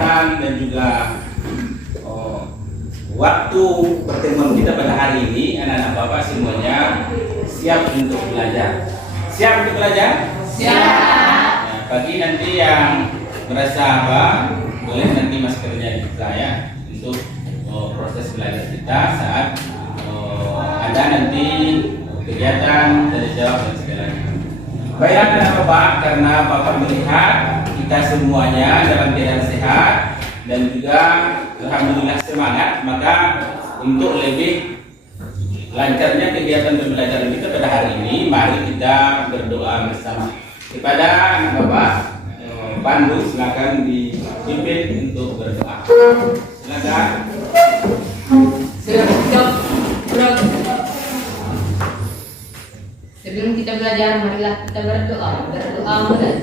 kesehatan dan juga waktu pertemuan kita pada hari ini, anak-anak Bapak semuanya siap untuk belajar. Siap untuk belajar? Siap. Nah, bagi nanti yang merasa boleh nanti maskernya dibuka ya untuk proses belajar kita saat ada nanti kegiatan dari jawab dan segalanya. Baiklah anak Bapak, karena Bapak melihat kita semuanya dalam keadaan sehat dan juga alhamdulillah semangat, maka untuk lebih lancarnya kegiatan pembelajaran kita pada hari ini, mari kita berdoa bersama. Kepada anak Bapak, Pandu silakan dipimpin untuk berdoa. Silakan. Sebelum kita belajar, marilah kita berdoa. Berdoa mulai.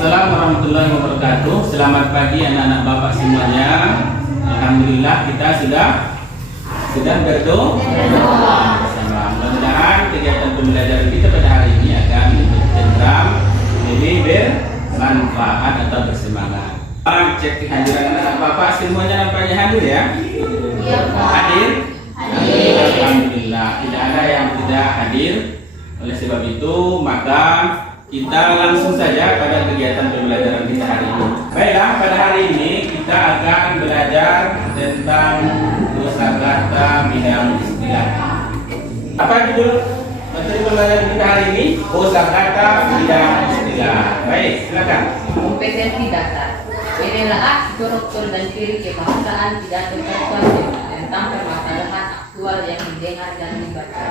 Assalamualaikum warahmatullahi wabarakatuh. Selamat pagi anak-anak Bapak semuanya. Alhamdulillah kita sudah berdoa. Mudah-mudahan kegiatan pembelajaran kita pada hari ini akan bercengkram, lebih bermanfaat atau bersemangat. Cek kehadiran anak-anak Bapak semuanya, nampaknya hadir ya? Iya, Pak. Hadir? Alhamdulillah, tidak ada yang tidak hadir. Oleh sebab itu, maka kita langsung saja pada kegiatan pembelajaran kita hari ini. Baiklah, pada hari ini kita akan belajar tentang kosakata bidang istilah. Apa judul materi pembelajaran kita hari ini? Kosakata bidang istilah. Baik, silakan. Kompetensi dasar. Menelaah struktur dan ciri kebahasaan pidato persuasif tentang permasalahan aktual yang didengar dan dibaca.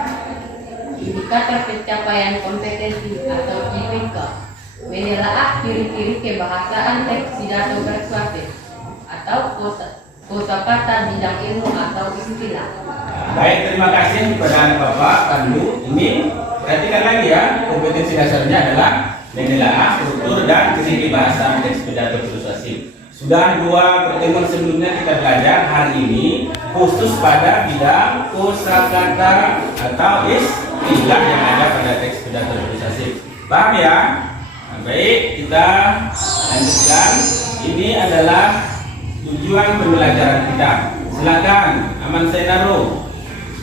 Indikator pencapaian kompetensi atau IPK. Menelaah ciri-ciri kebahasaan teks pidato persuasif atau kosakata bidang ilmu atau istilah. Baik, terima kasih kepada Bapak Pandu. Ini perhatikan lagi ya, kompetensi dasarnya adalah menelaah struktur dan ciri kebahasaan teks pidato persuasif. Sudah dua pertemuan sebelumnya kita belajar, hari ini khusus pada bidang kosakata atau istilah yang ada pada teks pidato persuasif. Paham ya? Nah, baik, kita lanjutkan. Ini adalah tujuan pembelajaran kita. Silakan, Aman Senaro.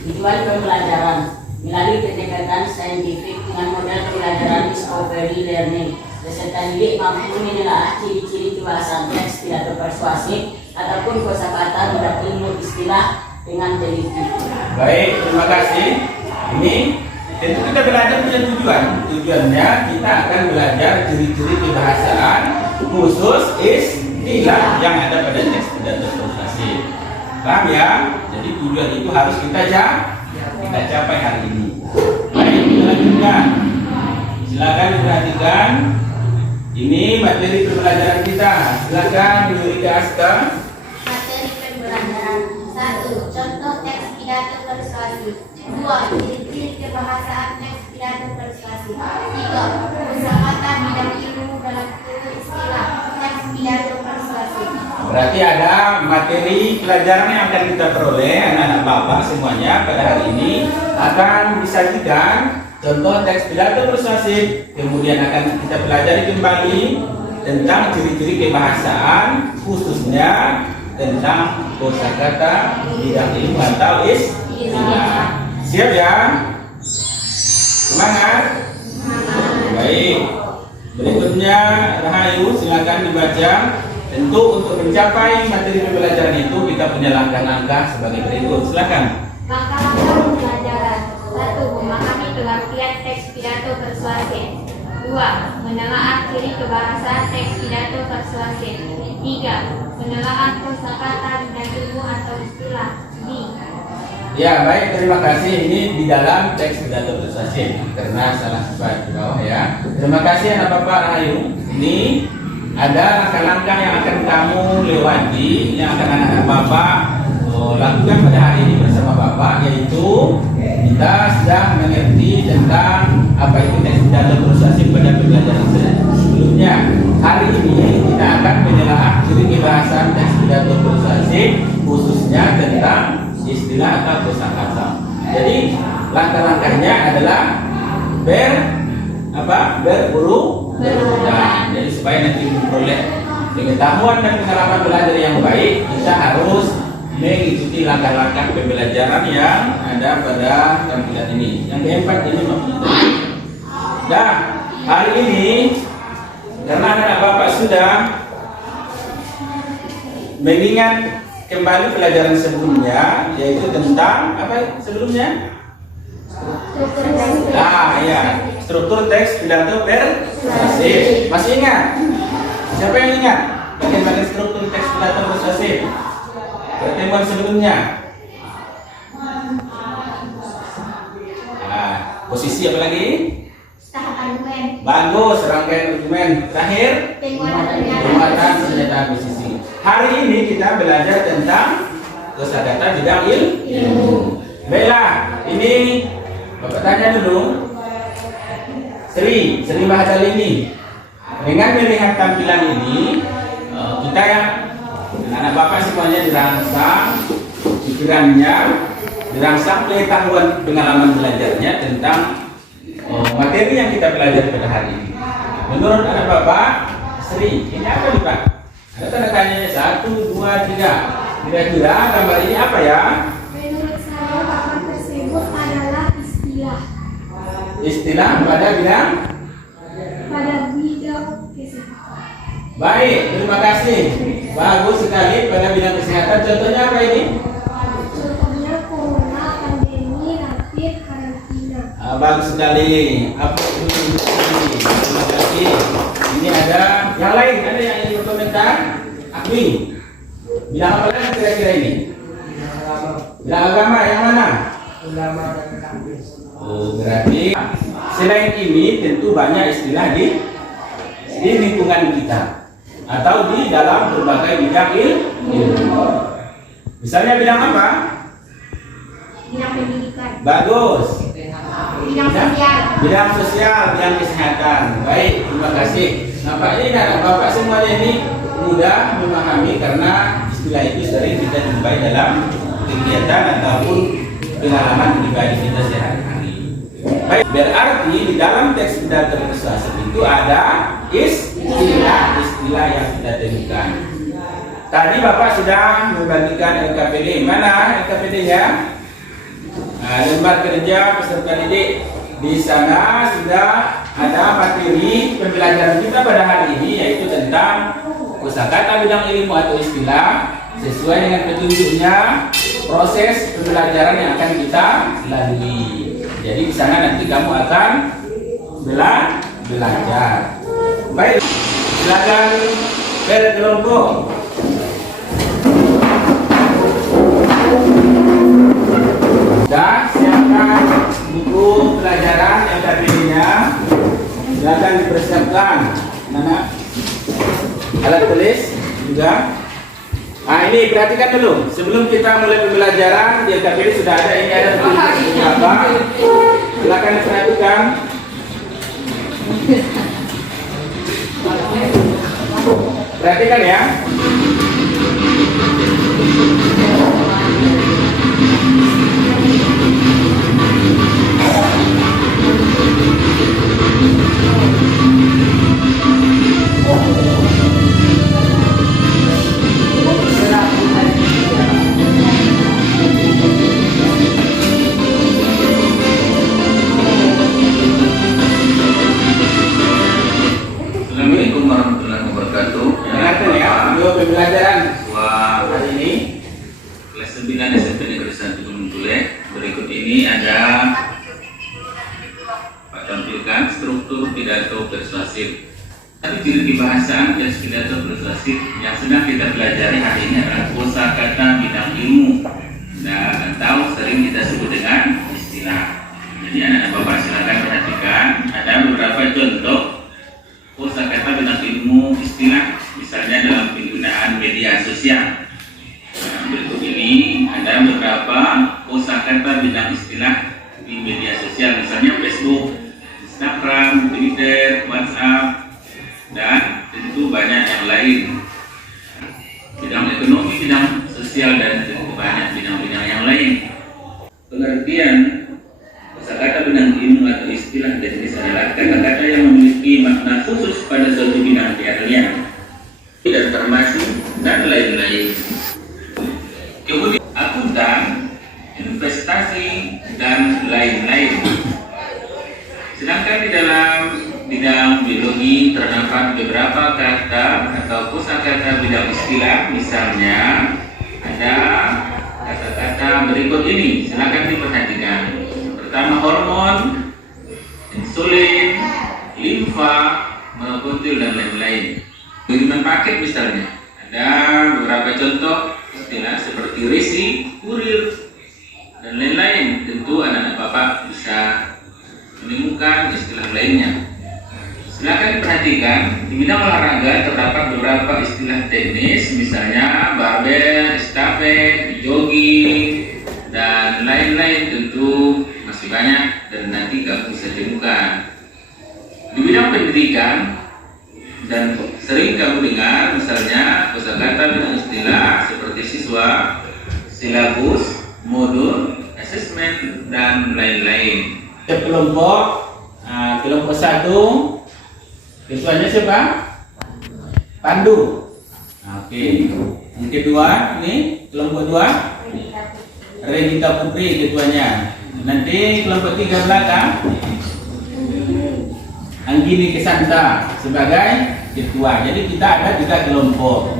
Tujuan pembelajaran melalui pendekatan saintifik dengan model pembelajaran discovery learning. Peserta didik mampu menelaah ciri-ciri kebahasaan teks pidato persuasif ataupun kosakata bidang ilmu istilah dengan teliti. Baik, terima kasih. Ini tentu kita belajar punya tujuan. Tujuannya kita akan belajar ciri-ciri kebahasaan khusus istilah yang ada pada teks pidato persuasif. Paham ya? Jadi tujuan itu harus kita capai hari ini. Baik, kita lanjutkan. Silakan diperhatikan. Ini materi pembelajaran kita. Silakan Yurika Aska. Materi pembelajaran 1. Contoh teks pidato persuasif. 2. Ciri-ciri kebahasaan teks pidato persuasif. 3. Kosakata bidang ilmu dalam istilah teks pidato persuasif. Berarti ada materi pelajaran yang akan kita peroleh anak-anak Bapak semuanya pada hari ini akan disajikan contoh teks pidato persuasif, kemudian akan kita pelajari kembali tentang ciri-ciri kebahasaan khususnya tentang kosakata bidang ilmu atau istilah. Siap ya? Semangat. Baik. selanjutnya Rahayu silakan dibaca. Tentu untuk mencapai materi pembelajaran itu kita punya langkah-langkah sebagai berikut. Silakan. Langkah-langkah pembelajaran. 1. Memahami pengertian teks pidato persuasif. 2. Menelaah ciri kebahasaan teks pidato persuasif. 3. Menelaah kosakata dan ilmu atau istilah. D. Ya, baik, terima kasih. Ini di dalam teks pidato persuasif karena salah sebut di bawah ya. Terima kasih anak Bapak Rahayu. Ini ada langkah-langkah yang akan kamu lewati, yang akan anak Bapak lakukan pada hari ini bersama Bapak, yaitu kita sudah mengerti tentang apa itu teks pidato persuasif pada pembelajaran sebelumnya. Hari ini kita akan menelaah ciri kebahasaan teks pidato persuasif, khususnya tentang istilah atau kosakata. Jadi langkah-langkahnya adalah berulang. Jadi supaya nanti memperoleh pengetahuan dan pengalaman belajar yang baik, kita harus mengikuti langkah-langkah pembelajaran yang ada pada tampilan ini. Yang keempat ini maksudnya. Nah, hari ini karena anak Bapak sudah mengingat kembali pelajaran sebelumnya, yaitu tentang apa sebelumnya? Ya, struktur teks pidato persuasif. Masih ingat? Siapa yang ingat bagian-bagian struktur teks pidato persuasif pertemuan sebelumnya? Posisi apa lagi? Tahap argumen. Bagus, rangkaian argumen. Terakhir, penguatan senjata posisi. Hari ini kita belajar tentang kosakata bidang ilmu. Baiklah, ini Bapak tanya dulu. Sri Mahadalini, dengan melihat tampilan ini, kita yang anak Bapak semuanya dirangsang pikirannya, dirangsang pengetahuan pengalaman belajarnya tentang materi yang kita pelajari pada hari ini. Menurut anak Bapak, Sri, ini apa nih Pak? Ada tanda tanyanya 1, 2, 3. Kira-kira gambar ini apa ya? Menurut saya papan tersebut adalah istilah. Istilah pada bidang? Pada bidang kesehatan. Baik, terima kasih. Bagus sekali pada bidang kesehatan. Contohnya apa ini? Contohnya corona, pandemi, rapid, karantina. Bagus sekali. Apa itu? Terima kasih. Ini ada yang lain, ada yang ingin berkomentar? Akmi, bidang apa lagi kira-kira ini? Bidang agama yang mana? Oh, berarti selain ini tentu banyak istilah di lingkungan kita atau di dalam berbagai bidang ilmu. Misalnya bidang apa? Bidang pendidikan. Bagus. Bidang sosial. Bidang sosial, bidang kesehatan. Baik, terima kasih. Nampaknya anak Bapak semuanya ini mudah memahami karena istilah itu sering kita jumpai dalam kegiatan ataupun pengalaman pribadi kita sehari-hari. Baik, berarti di dalam teks pidato persuasif itu ada istilah yang kita temukan. Tadi Bapak sudah membagikan LKPD. Mana LKPD-nya? Lembar kerja peserta didik. Di sana sudah ada materi pembelajaran kita pada hari ini, yaitu tentang kosakata bidang ilmu atau istilah sesuai dengan petunjuknya proses pembelajaran yang akan kita lalui. Jadi di sana nanti kamu akan belajar. Baik, silakan berkelompok. Dan siapkan buku pelajaran LKPD-nya. Silakan dipersiapkan. Mana alat tulis juga. Ini perhatikan dulu. Sebelum kita mulai pembelajaran di LKPD sudah ada ini ada tulisan apa? Silakan diperhatikan. Perhatikan ya. pembelajaran hari ini kelas 9 SMP Negeri 1 Gunung Tule. Berikut ini ada Pak tampilkan struktur pidato persuasif. Tapi ciri kebahasaan dan pidato persuasif yang sedang kita pelajari hari ini adalah kosakata bidang ilmu, dan atau sering kita sebut dengan istilah. Jadi anak-anak Bapak silakan perhatikan, ada beberapa contoh kosakata bidang ilmu istilah, misalnya dalam penggunaan media sosial. Nah, berikut ini ada beberapa kosakata bidang istilah di media sosial, misalnya Facebook, Instagram, Twitter, WhatsApp, dan tentu banyak yang lain. Bidang ekonomi, bidang sosial, dan tentu banyak bidang-bidang yang lain. Pengertian kosakata bidang ilmu atau istilah jenis adalah kata-kata yang memiliki makna khusus pada suatu bidang keahlian dan termasuk dan lain-lain. Kemudian akuntan, investasi, dan lain-lain. Sedangkan di dalam bidang biologi terdapat beberapa kata atau kosakata bidang istilah, misalnya ada kata-kata berikut ini, silakan diperhatikan. Pertama, hormon, insulin, limfa, monokotil, dan lain-lain. Pengiriman paket misalnya, ada beberapa contoh istilah seperti resi, kurir, dan lain-lain. Tentu anak-anak Bapak bisa menemukan istilah lainnya. Silakan diperhatikan, di bidang olahraga terdapat beberapa istilah teknis, misalnya barbel, estafet, jogging, dan lain-lain. Tentu masih banyak dan nanti kamu bisa temukan. Di bidang pendidikan, dan sering kamu dengar misalnya kosakata bidang istilah seperti siswa, silabus, modul, asesmen, dan lain-lain. Kelompok 1, ketuanya siapa? Pandu. Oke. Yang kedua ini kelompok 2, Regita Putri ketuanya. Nanti kelompok 3 belakang, Anggini Kesanta sebagai ketua. Jadi kita ada 3 kelompok.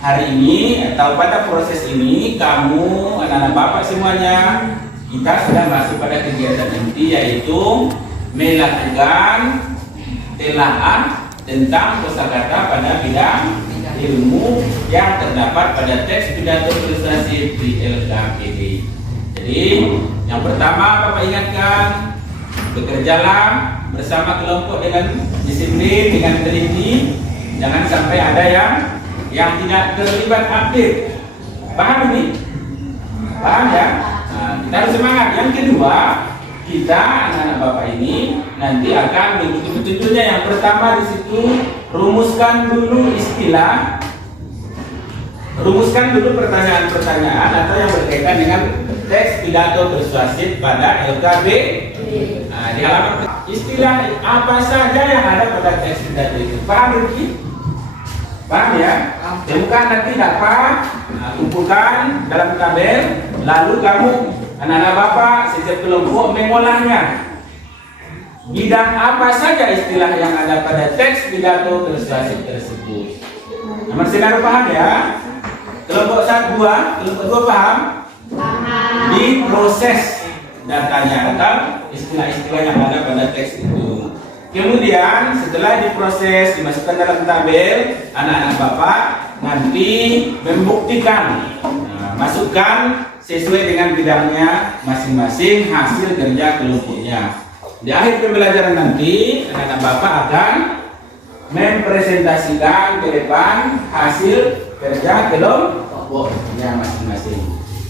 Hari ini atau pada proses ini kamu anak-anak Bapak semuanya, kita sudah masuk pada kegiatan inti, yaitu melakukan telaah tentang kosakata pada bidang ilmu yang terdapat pada teks pidato persuasif di LKPD. Jadi yang pertama Bapak ingatkan, bekerjalah bersama kelompok dengan disiplin, dengan teliti, jangan sampai ada yang tidak terlibat aktif. Paham ini? Paham ya? Nah, kita harus semangat. Yang kedua, kita anak-anak Bapak ini nanti akan mengikuti petunjuknya. Yang pertama di situ rumuskan dulu istilah, rumuskan dulu pertanyaan-pertanyaan atau yang berkaitan dengan teks pidato persuasif pada LKB. Nah, di halaman istilah apa saja yang ada pada teks pidato itu. Paham Riki? Paham ya? Bukan nanti dapat kumpulkan dalam tabel, lalu kamu anak-anak Bapak setiap kelompok mengolahnya. Bidang apa saja istilah yang ada pada teks pidato persuasif tersebut. Masih ada paham ya? Kelompok 1, 2, kelompok 2 paham? Diproses datanya atau istilah-istilah yang ada pada teks itu. Kemudian setelah diproses, dimasukkan dalam tabel, anak-anak Bapak nanti membuktikan, masukkan sesuai dengan bidangnya masing-masing hasil kerja kelompoknya. Di akhir pembelajaran nanti anak-anak Bapak akan mempresentasikan ke depan hasil kerja kelompoknya masing-masing.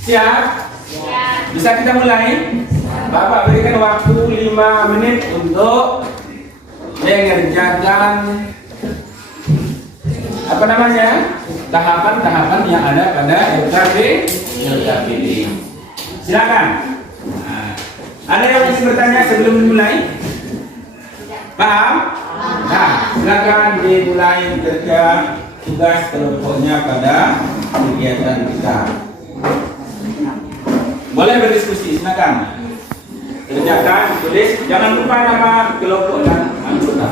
Siap? Bisa kita mulai? Bapak berikan waktu 5 menit untuk mengerjakan apa namanya? Tahapan-tahapan yang ada pada LKPD. Silakan. Nah, ada yang masih bertanya sebelum dimulai? Paham? Nah, silakan dimulai kerja tugas kelompoknya pada kegiatan kita. Boleh berdiskusi, silakan. Kerjakan, tulis, jangan lupa nama kelompok dan anggota.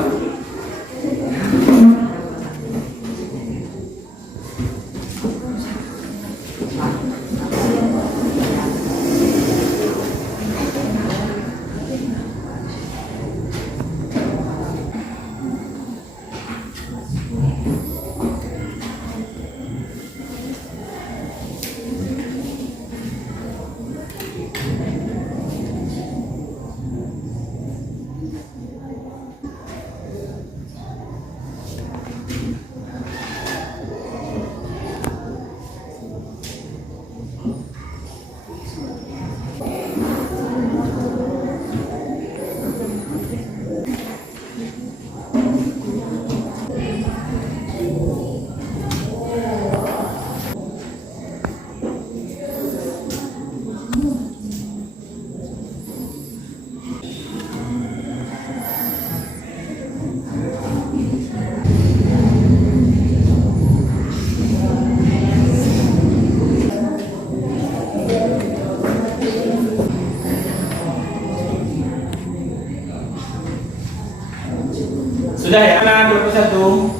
Sudah ya? Nah, 21.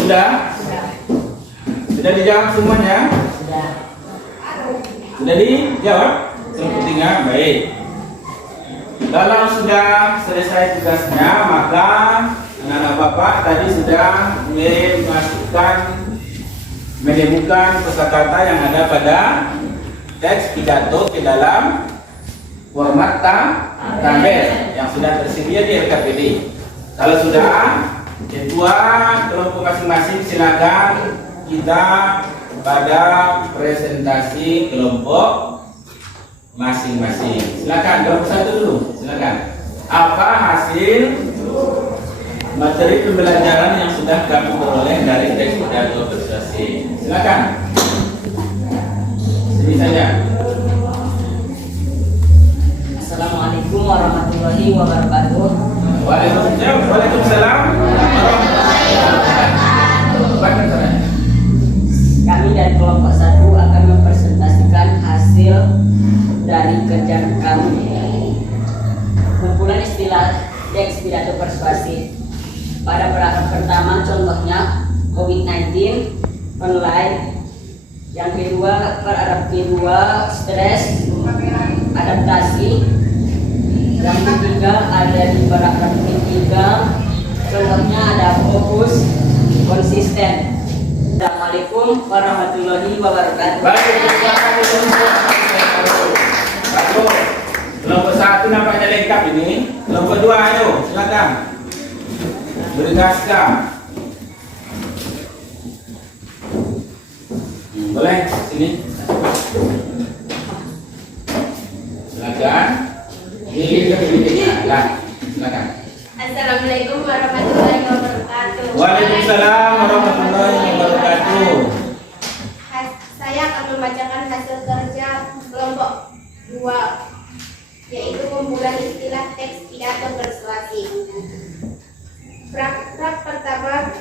Sudah? Sudah dijawab semuanya? Sudah. Sudah dijawab? Kelompok 3, baik. Kalau sudah selesai tugasnya, maka anak-anak Bapak tadi sudah menemukan kosakata yang ada pada teks pidato ke dalam format tabel yang sudah tersedia di LKPD. Kalau sudah, ketua kelompok masing-masing silakan kita pada presentasi kelompok masing-masing. Silakan kelompok 1 dulu, silakan. Apa hasil materi pembelajaran yang sudah kamu peroleh dari teks pidato persuasi? Silakan. Sini saja. Assalamualaikum warahmatullahi wabarakatuh. Waalaikumsalam warahmatullahi wabarakatuh. Kami dari kelompok 1 akan mempresentasikan hasil dari kerja kami. Kumpulan istilah teks pidato persuasif. Pada paragraf pertama contohnya COVID-19 online. Yang kedua, paragraf kedua stres adaptasi. Yang ketiga ada di paragraf ketiga, contohnya ada fokus konsisten. Assalamualaikum warahmatullahi wabarakatuh. Baik, kelompok 1 nampaknya lengkap ini. Kelompok 2, ayo silakan. Beri naskah. Boleh sini. Silakan. Silakan. Assalamualaikum warahmatullahi wabarakatuh. Waalaikumsalam warahmatullahi wabarakatuh. Saya akan membacakan hasil kerja kelompok 2, yaitu kumpulan istilah teks pidato persuasif. Paragraf pertama,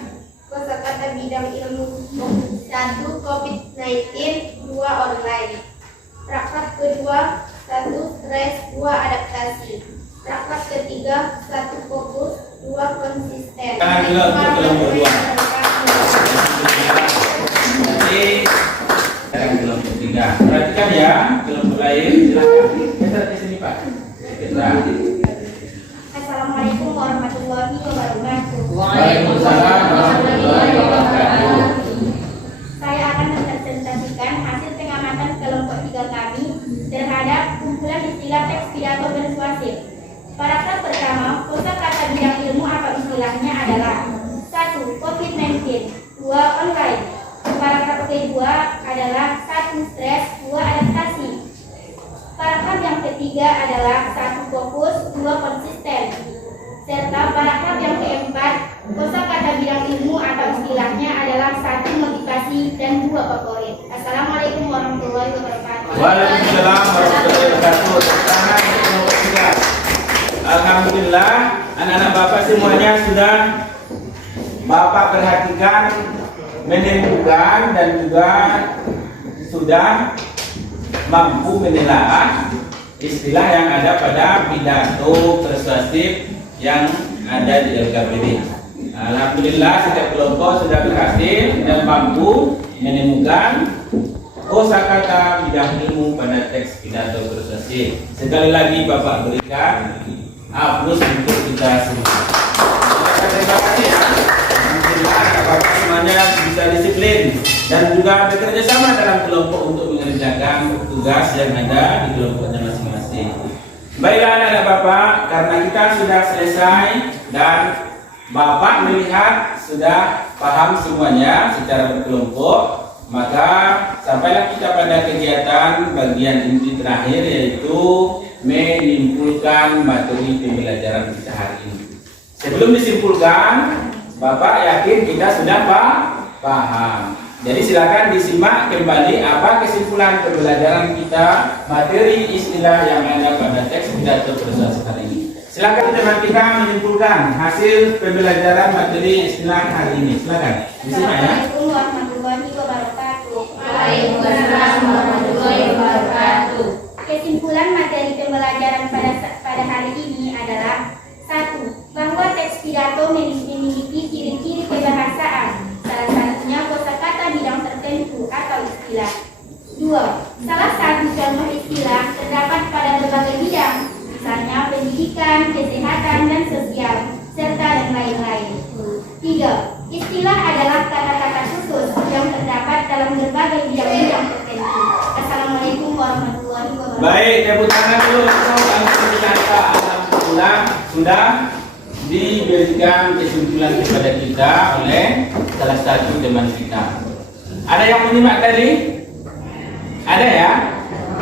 kosakata bidang ilmu. 1. COVID-19, 2. Online. Paragraf kedua, 1. Stres, 2. Adaptasi. Paragraf ketiga, 1. Fokus, 2. Konsisten. Kelompok 2. Nanti sekarang kelompok 3. Perhatikan ya, kelompok lain silakan. Kita di sini Pak. Kita. Assalamualaikum warahmatullahi wabarakatuh. Waalaikumsalam warahmatullahi wabarakatuh. Saya akan mempresentasikan hasil pengamatan kelompok 3 kami terhadap kumpulan istilah teks pidato persuasif. Paragraf pertama, kosakata bidang ilmu atau istilahnya adalah 1. COVID-19, 2. Online. Paragraf kedua adalah 1. Stres, 2. Adaptasi. Paragraf yang ketiga adalah 1. Fokus, 2. Konsisten. Serta paragraf yang keempat, kosakata bidang ilmu atau istilahnya adalah 1. Motivasi dan 2. favorit. Assalamualaikum warahmatullahi wabarakatuh. Waalaikumsalam warahmatullahi wabarakatuh. Tangan kelompok 3. Alhamdulillah, anak-anak Bapak semuanya sudah Bapak perhatikan, menemukan dan juga sudah mampu menelaah istilah yang ada pada pidato persuasif yang ada di LKPD. Alhamdulillah, setiap kelompok sudah berhasil dan mampu menemukan kosakata bidang ilmu pada teks pidato persuasif. Sekali lagi Bapak berikan aplaus untuk kita semua. Terima kasih ya. Alhamdulillah Bapak semuanya bisa disiplin dan juga bekerja sama dalam kelompok untuk mengerjakan tugas yang ada di kelompoknya masing-masing. Baiklah anak-anak Bapak, karena kita sudah selesai dan Bapak melihat sudah paham semuanya secara berkelompok, maka sampailah kita pada kegiatan bagian inti terakhir, yaitu menyimpulkan materi pembelajaran kita hari ini. Sebelum disimpulkan, Bapak yakin kita sudah paham. Jadi silakan disimak kembali apa kesimpulan pembelajaran kita materi istilah yang ada pada teks pidato persuasif hari ini. Silakan teman kita menyimpulkan hasil pembelajaran materi istilah hari ini. Silakan disimak ya. Assalamualaikum warahmatullahi wabarakatuh. Waalaikumsalam warahmatullahi wabarakatuh. Kesimpulan materi pembelajaran pada hari ini adalah 1. Bahwa teks pidato memiliki ciri-ciri kebahasaan, salah satunya kosakata bidang tertentu atau istilah. 2. Salah satu contoh istilah terdapat pada berbagai bidang, misalnya pendidikan, kesehatan, dan sosial, serta dan lain-lain. 3. Istilah adalah kata-kata khusus yang terdapat dalam berbagai bidang-bidang tertentu. Assalamualaikum warahmatullahi wabarakatuh. Baik, tepuk tangan dulu untuk langsung kita. Alhamdulillah sudah diberikan kesimpulan kepada kita oleh salah satu teman kita. Ada yang menyimak tadi? Ada ya?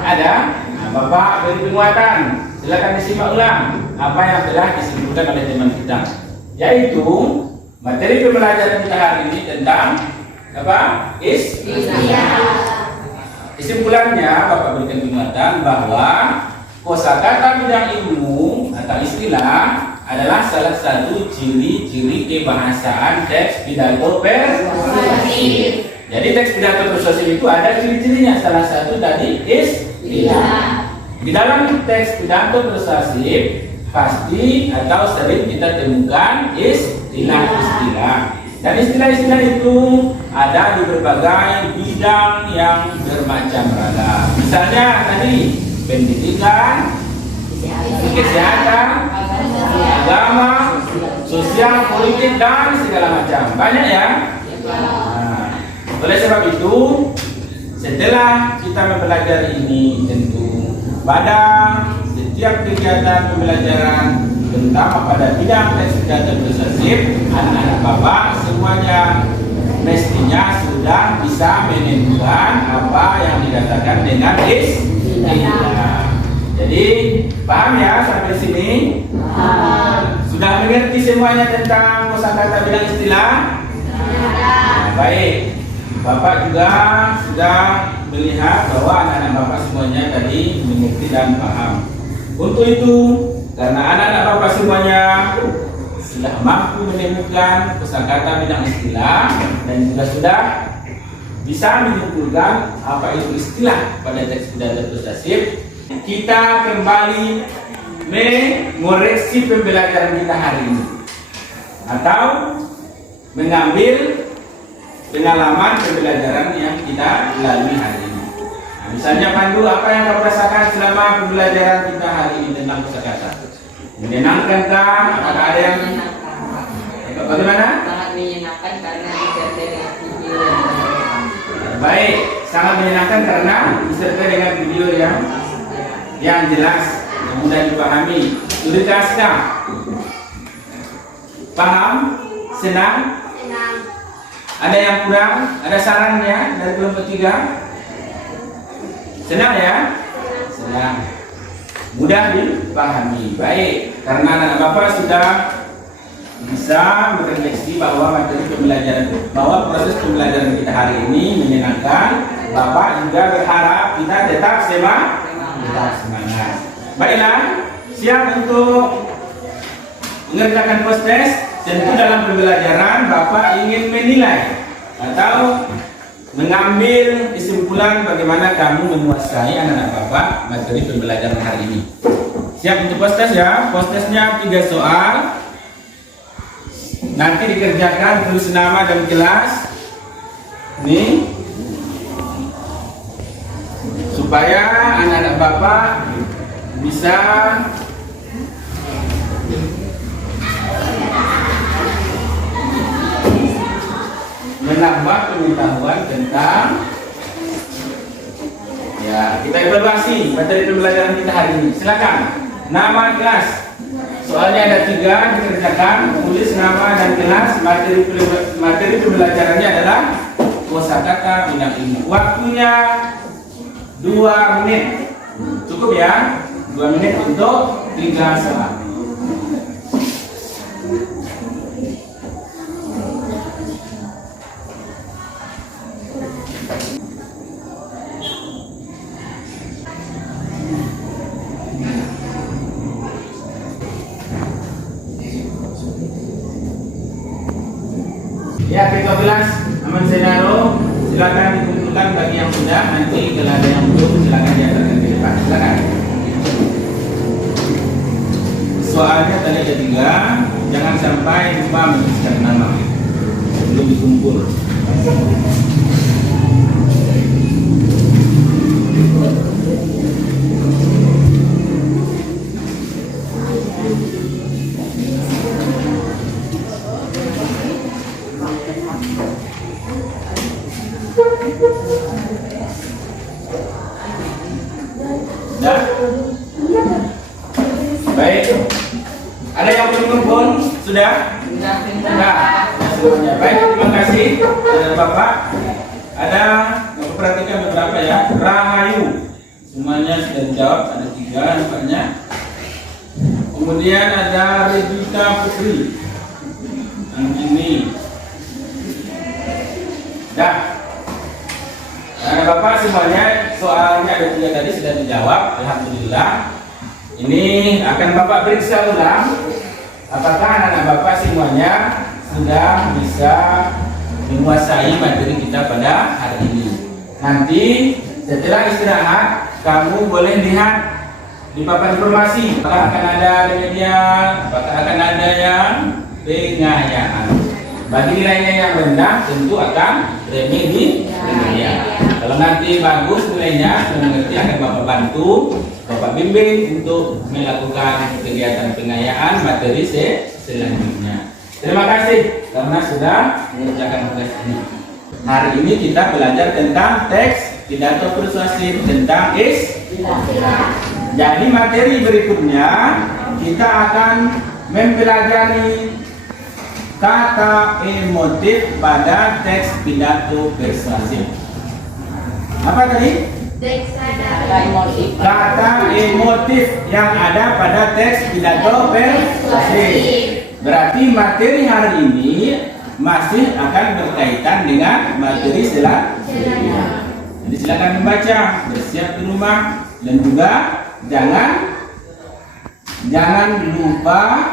Ada? Nah, Bapak beri penguatan. Silakan disimak ulang apa yang telah disimpulkan oleh teman kita, yaitu materi pembelajaran kita hari ini tentang apa? Kesimpulannya Bapak berikan penguatan bahwa kosakata bidang ilmu atau istilah adalah salah satu ciri-ciri kebahasaan teks pidato persuasif. Jadi teks pidato persuasif itu ada ciri-cirinya. Salah satu tadi istilah. Di dalam teks pidato persuasif pasti atau sering kita temukan istilah-istilah. Dan istilah-istilah itu ada di berbagai bidang yang bermacam ragam. Misalnya tadi pendidikan, kesehatan, agama, sosial, politik, dan segala macam. Banyak ya. Nah, oleh sebab itu, setelah kita mempelajari ini, tentu pada setiap kegiatan pembelajaran, terutama pada bidang teks pidato persuasif, anak-anak Bapak semuanya mestinya sudah bisa menentukan apa yang dikatakan dengan istilah. Jadi paham ya sampai sini? Sudah mengerti semuanya tentang kosakata bidang istilah? Nah, baik. Bapak juga sudah melihat bahwa anak-anak Bapak semuanya tadi mengerti dan paham. Untuk itu, karena anak-anak Bapak semuanya sudah mampu menemukan kosakata bidang istilah dan juga sudah bisa menyimpulkan apa itu istilah pada teks pidato persuasif, kita kembali mengoreksi pembelajaran kita hari ini atau mengambil pengalaman pembelajaran yang kita lalui hari ini. Nah, misalnya Pandu, apa yang kamu rasakan selama pembelajaran kita hari ini tentang kosakata? Menyenangkankah? Apakah ada yang bagaimana? Sangat menyenangkan karena disertai dengan video. Baik, sangat menyenangkan karena disertai dengan video yang jelas, yang mudah dipahami. Sudah jelaskan? Paham? Senang? Senang. Ada yang kurang? Ada sarannya dari kelompok 3? Senang ya? Senang. Mudah dipahami. Baik, karena anak Bapak sudah bisa merefleksi bahwa materi pembelajaran, bahwa proses pembelajaran kita hari ini menyenangkan. Bapak juga berharap kita tetap semangat. Baiklah, siap untuk mengerjakan post-test. Tentu dalam pembelajaran Bapak ingin menilai atau mengambil kesimpulan bagaimana kamu menguasai anak-anak Bapak materi pembelajaran hari ini. Siap untuk post-test ya? Post-testnya 3 soal. Nanti dikerjakan tulis nama dan kelas. Nih, supaya anak-anak Bapak bisa menambah pengetahuan tentang ya, kita evaluasi materi pembelajaran kita hari ini. Silakan, nama kelas. Soalnya ada 3 dikerjakan, tulis nama dan kelas. Materi pembelajarannya adalah kosakata bidang ilmu. Waktunya 2 menit. Cukup ya? 2 menit untuk 3 soal. Ya, ke-12 aman senaro, silakan dikumpulkan bagi yang sudah, nanti kalau ada yang belum silakan diantarkan ke depan. Silakan. Soalnya tadi ada 3. jangan sampai lupa menuliskan nama sebelum dikumpul. Dah? Baik. Ada yang belum kumpul? Sudah? Sudah. Semuanya. Baik, terima kasih. Ada Bapak. Ada, Bapak perhatikan beberapa ya. Rahayu. Semuanya sudah dijawab. Ada 3 nampaknya. Kemudian ada Rebita Putri. Anggini. Dah. Nah, Bapak semuanya soalnya ada 3 tadi sudah dijawab. Alhamdulillah. Ini akan Bapak periksa ulang apakah anak-anak Bapak semuanya sudah bisa menguasai materi kita pada hari ini. Nanti setelah istirahat kamu boleh lihat di papan informasi apakah akan ada remedial, apakah akan ada yang pengayaan. Bagi nilainya yang rendah tentu akan remedial. Kalau nanti bagus nilainya, sudah mengerti, akan Bapak bantu, Bapak bimbing untuk melakukan kegiatan pengayaan materi selanjutnya. Terima kasih karena sudah mengerjakan tugas ini. Hari ini kita belajar tentang teks pidato persuasif tentang istilah. Jadi materi berikutnya kita akan mempelajari kata emotif pada teks pidato persuasif. Apa tadi? Kata emotif yang ada pada teks pidato persuasif. Berarti materi hari ini masih akan berkaitan dengan materi selanjutnya. Jadi silakan membaca, bersiap di rumah, dan juga jangan lupa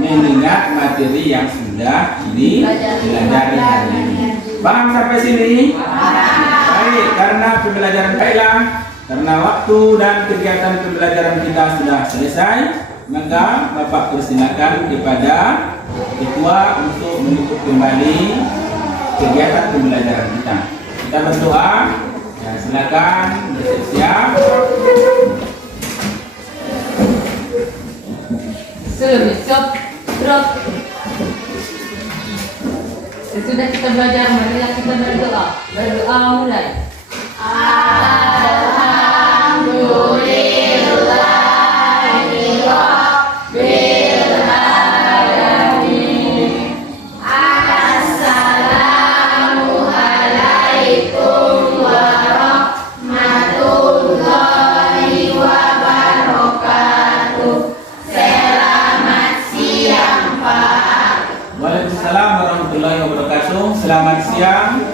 mengingat materi yang sudah dipelajari hari ini. Paham sampai sini? Baik, karena pembelajaran baiklah, karena waktu dan kegiatan pembelajaran kita sudah selesai, maka Bapak persilakan kepada ketua untuk menutup kembali kegiatan pembelajaran kita. Kita berdoa. Ya, silakan bersiap. Sesudah kita belajar, marilah kita berdoa. Berdoa mulai. Waalaikumsalam warahmatullahi wabarakatuh. Selamat siang.